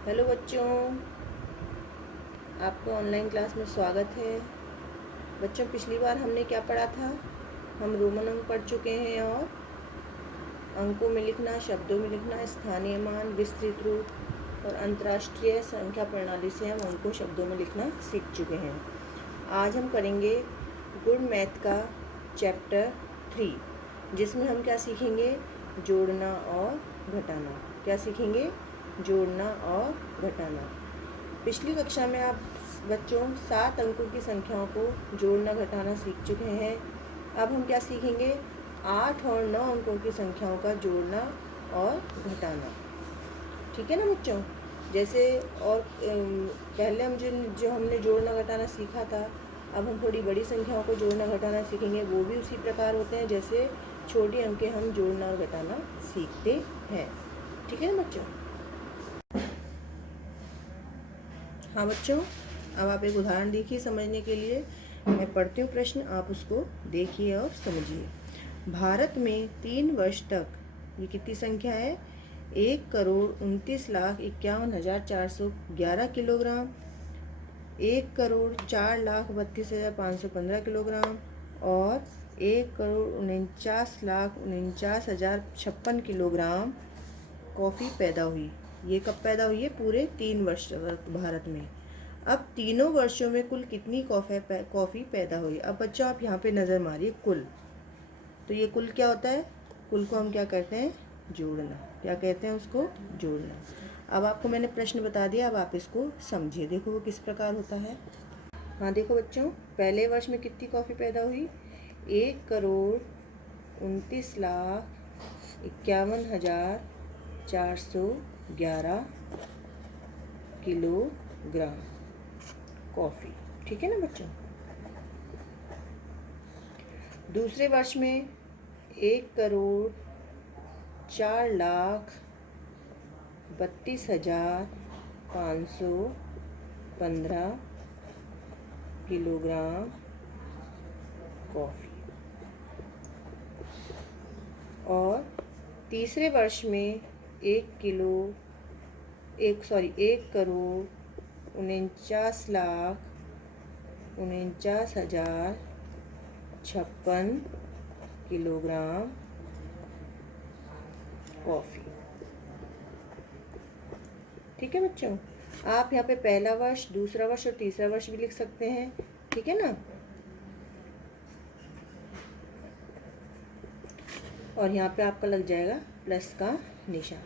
Hello बच्चों, आपको online class में स्वागत है। बच्चों, पिछली बार हमने क्या पढ़ा था? हम रोमन अंक पढ़ चुके हैं और अंकों में लिखना, शब्दों में लिखना, स्थानीय मान, विस्तृत रूप और अंतर्राष्ट्रीय संख्या प्रणाली से हम अंकों शब्दों में लिखना सीख चुके हैं। आज हम करेंगे गुड मैथ का चैप्टर 3, जिसमें हम क्या सीखेंगे? जोड़ना और घटाना। क्या सीखेंगे? जोड़ना और घटाना। पिछली कक्षा में आप बच्चों 7 अंकों की संख्याओं को जोड़ना घटाना सीख चुके हैं। अब हम क्या सीखेंगे? 8 और 9 अंकों की संख्याओं का जोड़ना और घटाना। ठीक है ना बच्चों? जैसे और पहले हम जो हमने जोड़ना घटाना सीखा था, अब हम थोड़ी बड़ी संख्याओं को जोड़ना घटाना सीखेंगे। वो भी उसी प्रकार होते हैं जैसे छोटी अंक के हम जोड़ना और घटाना सीखते हैं। ठीक है ना बच्चों? हाँ बच्चों, अब आप एक उदाहरण देखिए समझने के लिए। मैं पढ़ती हूँ प्रश्न, आप उसको देखिए और समझिए। भारत में 3 वर्ष तक, ये कितनी संख्या है? 1,29,51,411 किलोग्राम, 1,04,32,515 किलोग्राम और 1,49,49,056 किलोग्राम कॉफ़ी पैदा हुई। ये कब पैदा हुई है? पूरे 3 वर्ष भारत में। अब तीनों वर्षों में कुल कितनी कॉफ़ी पैदा हुई? अब बच्चों आप यहाँ पे नज़र मारिए, कुल। तो ये कुल क्या होता है? कुल को हम क्या करते हैं? जोड़ना। क्या कहते हैं उसको? जोड़ना। अब आपको मैंने प्रश्न बता दिया, अब आप इसको समझिए। देखो वो किस प्रकार होता है। हाँ देखो बच्चों, पहले वर्ष में कितनी कॉफ़ी पैदा हुई? 1,29,51,411 किलोग्राम कॉफ़ी। ठीक है ना बच्चों? दूसरे वर्ष में 1,04,32,515 किलोग्राम कॉफ़ी। और तीसरे वर्ष में 1,49,49,056 किलोग्राम कॉफ़ी। ठीक है बच्चों? आप यहाँ पे पहला वर्ष, दूसरा वर्ष और तीसरा वर्ष भी लिख सकते हैं। ठीक है ना? और यहाँ पे आपका लग जाएगा प्लस का निशान।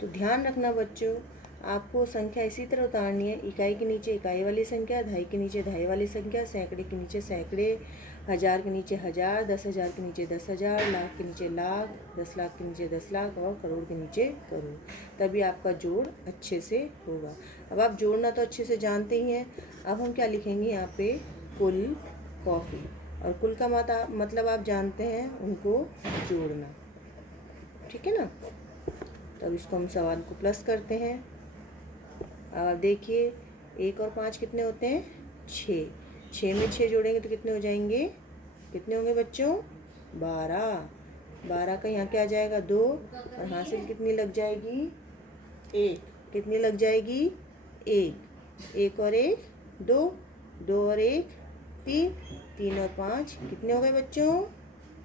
तो ध्यान रखना बच्चों, आपको संख्या इसी तरह उतारनी है। इकाई के नीचे इकाई वाली संख्या, दहाई के नीचे दहाई वाली संख्या, सैकड़े के नीचे सैकड़े, हज़ार के नीचे हज़ार, 10,000 के नीचे 10,000, लाख के नीचे लाख, 10 लाख के नीचे 10 लाख और करोड़ के नीचे करोड़। तभी आपका जोड़ अच्छे से होगा। अब आप जोड़ना तो अच्छे से जानते ही हैं। अब हम क्या लिखेंगे यहाँ पे? कुल कॉफ़ी। और कुल का मतलब आप जानते हैं, उनको जोड़ना। ठीक है ना? तब इसको हम सवाल को प्लस करते हैं। अब आप देखिए, 1 और 5 कितने होते हैं? 6। 6 में 6 जोड़ेंगे तो कितने हो जाएंगे? कितने होंगे बच्चों? 12। 12 का यहाँ क्या आ जाएगा? 2 और हासिल कितनी लग जाएगी? 1। कितनी लग जाएगी? 1। 1 और 1 2, 2 और 1 3, 3 और 5 कितने हो गए बच्चों?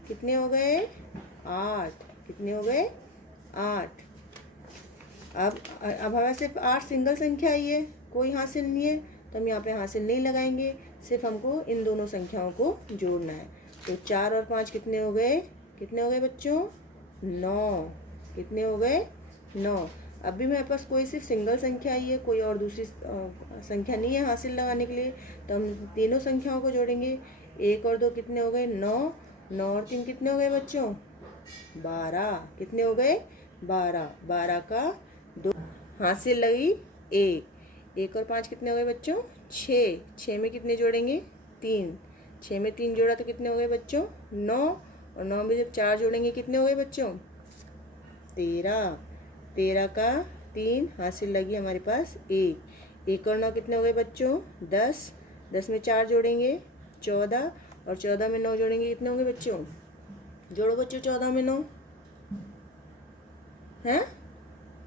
कितने हो गए? 8। कितने हो गए? 8। अब हमें सिर्फ 8 सिंगल संख्या आई है, कोई हासिल नहीं है, तो हम यहाँ पे हासिल नहीं लगाएंगे। सिर्फ हमको इन दोनों संख्याओं को जोड़ना है। तो 4 और 5 कितने हो गए? कितने हो गए बच्चों? 9। कितने हो गए? 9। अब भी मेरे पास कोई सिर्फ सिंगल संख्या आई है, कोई और दूसरी संख्या नहीं है हासिल लगाने के लिए, तो हम तीनों संख्याओं को जोड़ेंगे। 1 और 2 कितने हो गए? 9। 9 और 3 कितने हो गए बच्चों? 12। कितने हो गए? 12। 12 का 2 हासिल लगी 1। 1 और 5 कितने हो गए बच्चों? 6। 6 में कितने जोड़ेंगे? 3। 6 में 3 जोड़ा तो कितने हो गए बच्चों? 9। और 9 में जब 4 जोड़ेंगे कितने हो गए बच्चों? 13। 13 का 3 हासिल लगी हमारे पास 1। 1 और 9 कितने हो गए बच्चों? 10। 10 में 4 जोड़ेंगे 14 और 14 में 9 जोड़ेंगे कितने होंगे बच्चों? जोड़ो बच्चों, 14 में 9 हैं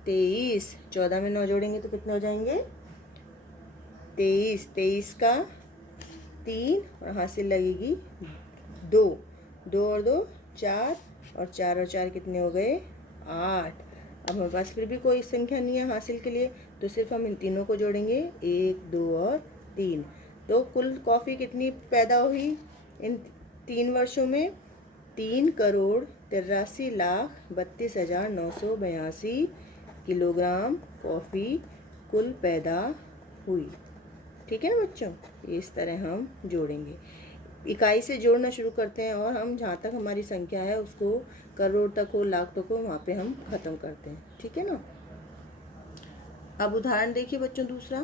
23, 14 में 9 जोड़ेंगे तो कितने हो जाएंगे 23, 23 का 3 और हासिल लगेगी 2, 2 और 2 4 और 4 और 4 कितने हो गए 8। अब हमारे पास फिर भी कोई संख्या नहीं है हासिल के लिए, तो सिर्फ हम इन तीनों को जोड़ेंगे 1, 2 और 3। तो कुल कॉफ़ी कितनी पैदा हुई इन 3 वर्षों में 3,83,32,982 किलोग्राम कॉफ़ी कुल पैदा हुई। ठीक है ना बच्चों, इस तरह हम जोड़ेंगे। इकाई से जोड़ना शुरू करते हैं और हम जहाँ तक हमारी संख्या है उसको करोड़ तक हो लाख तक हो वहाँ पे हम ख़त्म करते हैं। ठीक है ना। अब उदाहरण देखिए बच्चों दूसरा।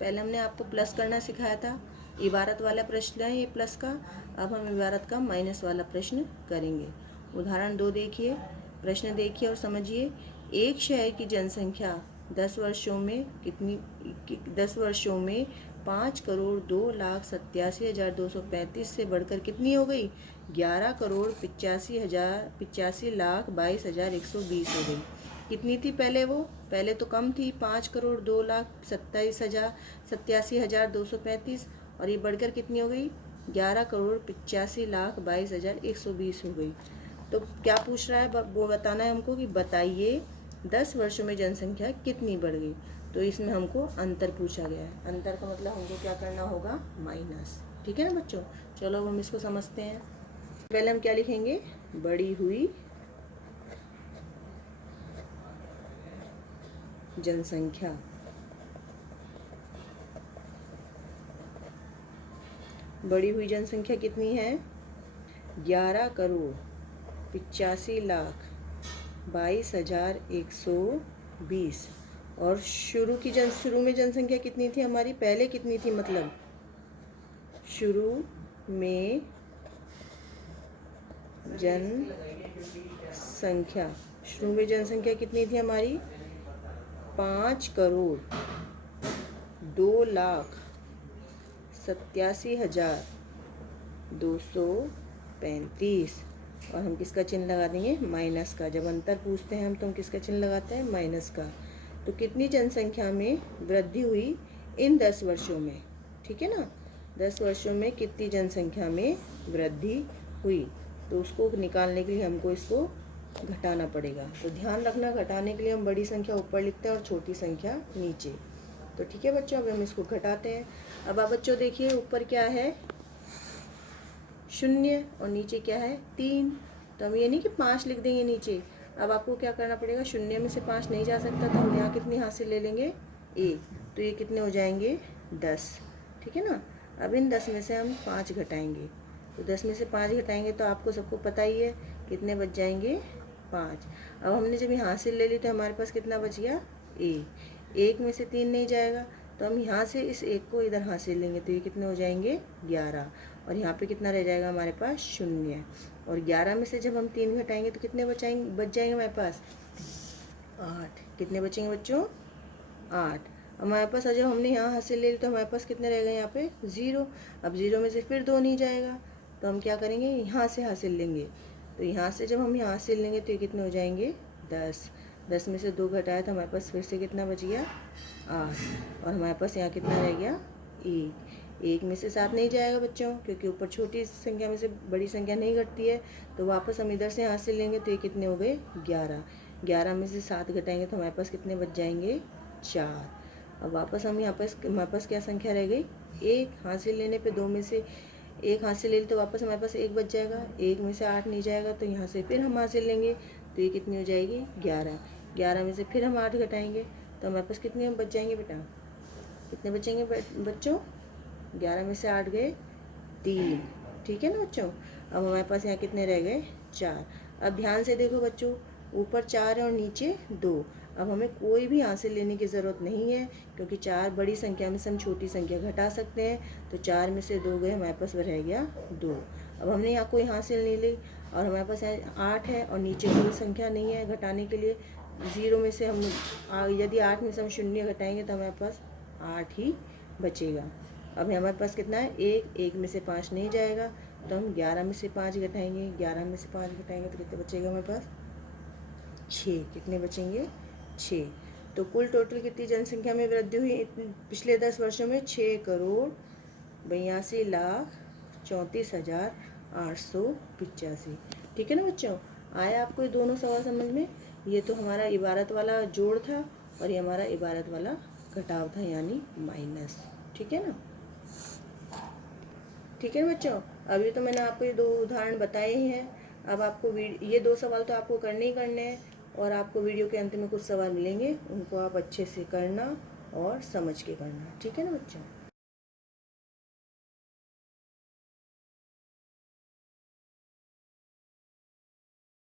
पहले हमने आपको प्लस करना सिखाया था, इबारत वाला प्रश्न है ये प्लस का। अब हम इबारत का माइनस वाला प्रश्न करेंगे। उदाहरण 2 देखिए, प्रश्न देखिए और समझिए। एक शहर की जनसंख्या 10 वर्षों में कितनी 10 वर्षों में 5,02,87,235 से बढ़कर कितनी हो गई 11,85,22,120 हो गई। कितनी थी पहले वो, पहले तो कम थी 5,02,87,235 और ये बढ़कर कितनी हो गई 11,85,22,120 हो गई। तो क्या पूछ रहा है, वो बताना है हमको कि बताइए 10 वर्षों में जनसंख्या कितनी बढ़ गई। तो इसमें हमको अंतर पूछा गया है। अंतर का मतलब हमको क्या करना होगा माइनस। ठीक है ना बच्चों, चलो हम इसको समझते हैं। पहले हम क्या लिखेंगे, बढ़ी हुई जनसंख्या। बढ़ी हुई जनसंख्या कितनी है 11,85,22,120 और शुरू में जनसंख्या कितनी थी हमारी, पहले कितनी थी, मतलब शुरू में जनसंख्या कितनी थी हमारी 5,02,87,235 और हम किसका चिन्ह लगा देंगे माइनस का। जब अंतर पूछते हैं हम तो हम किसका चिन्ह लगाते हैं माइनस का। तो कितनी जनसंख्या में वृद्धि हुई इन 10 वर्षों में। ठीक है ना, 10 वर्षों में कितनी जनसंख्या में वृद्धि हुई, तो उसको निकालने के लिए हमको इसको घटाना पड़ेगा। तो ध्यान रखना, घटाने के लिए हम बड़ी संख्या ऊपर लिखते हैं और छोटी संख्या नीचे। तो ठीक है बच्चों, अब हम इसको घटाते हैं। अब आप बच्चों देखिए, ऊपर क्या है 0 और नीचे क्या है 3। तो हम ये नहीं कि 5 लिख देंगे नीचे। अब आपको क्या करना पड़ेगा, 0 में से 5 नहीं जा सकता तो हम यहाँ कितनी हासिल ले लेंगे 1। तो ये कितने हो जाएंगे 10। ठीक है ना। अब इन 10 में से हम 5 घटाएंगे। तो 10 में से 5 घटाएंगे तो आपको सबको पता ही है कितने बच जाएंगे 5। अब हमने जब यहाँ से ले ली तो हमारे पास कितना बच गया 1। 1 में से 3 नहीं जाएगा तो हम यहाँ से इस 1 को इधर हासिल लेंगे तो ये कितने हो जाएंगे 11 और यहाँ पे कितना रह जाएगा हमारे पास 0। और 11 में से जब हम 3 घटाएंगे तो कितने बच जाएंगे हमारे पास 8। कितने बचेंगे बच्चों 8। हमारे पास जब हमने यहाँ हासिल ले ली तो हमारे पास कितने रह गए यहाँ पे 0। अब 0 में से फिर 2 नहीं जाएगा तो हम क्या करेंगे यहाँ से हासिल लेंगे। तो यहाँ से जब हम यहाँ हासिल लेंगे तो ये कितने हो जाएंगे 10। 10 में से 2 घटाया तो हमारे पास फिर से कितना बच गया 8 और हमारे पास यहाँ कितना रह गया 1। 1 में से 7 नहीं जाएगा बच्चों, क्योंकि ऊपर छोटी संख्या में से बड़ी संख्या नहीं घटती है। तो वापस हम इधर से हासिल लेंगे तो ये कितने हो गए 11। 11 में से 7 घटाएंगे तो हमारे पास कितने बच जाएंगे 4। अब वापस हम हमारे पास क्या संख्या रह गई 1। हासिल लेने पे 2 में से 1 हासिल ले ली तो वापस हमारे पास 1 बच जाएगा। 1 में से 8 नहीं जाएगा तो यहाँ से फिर हम हासिल लेंगे तो ये कितनी हो जाएगी 11। 11 में से फिर हम 8 घटाएंगे तो हमारे पास कितने बच जाएंगे बेटा, कितने बचेंगे बच्चों 11 में से 8 गए 3। ठीक है ना बच्चों। अब हमारे पास यहाँ कितने रह गए 4। अब ध्यान से देखो बच्चों, ऊपर 4 है और नीचे 2। अब हमें कोई भी हासिल लेने की ज़रूरत नहीं है, क्योंकि 4 बड़ी संख्या में से हम छोटी संख्या घटा सकते हैं। तो 4 में से 2 गए, हमारे पास रह गया 2। अब हमने यहाँ कोई हासिल नहीं ली और हमारे पास यहाँ 8 है और नीचे कोई संख्या नहीं है घटाने के लिए। 0 में से हम यदि 8 में से हम 0 घटाएंगे तो हमारे पास 8 ही बचेगा। अब हमारे पास कितना है 1 में से 5 नहीं जाएगा तो हम 11 में से 5 घटाएंगे। 11 में से 5 घटाएंगे तो कितने बचेगा हमारे पास 6। कितने बचेंगे 6। तो कुल टोटल कितनी जनसंख्या में वृद्धि हुई पिछले 10 वर्षों में? 6,82,34,885। ठीक है ना बच्चों? आया आपको ये दोनों सवाल समझ में? ये तो हमारा इबारत वाला जोड़ था और ये हमारा इबारत वाला घटाव था यानी माइनस। ठीक है ना? ठीक है ना बच्चों? अभी तो मैंने आपको ये दो उदाहरण बताए ही हैं। अब आपको ये दो सवाल तो आपको करने ही करने हैं और आपको वीडियो के अंत में कुछ सवाल मिलेंगे, उनको आप अच्छे से करना और समझ के करना। ठीक है ना बच्चों?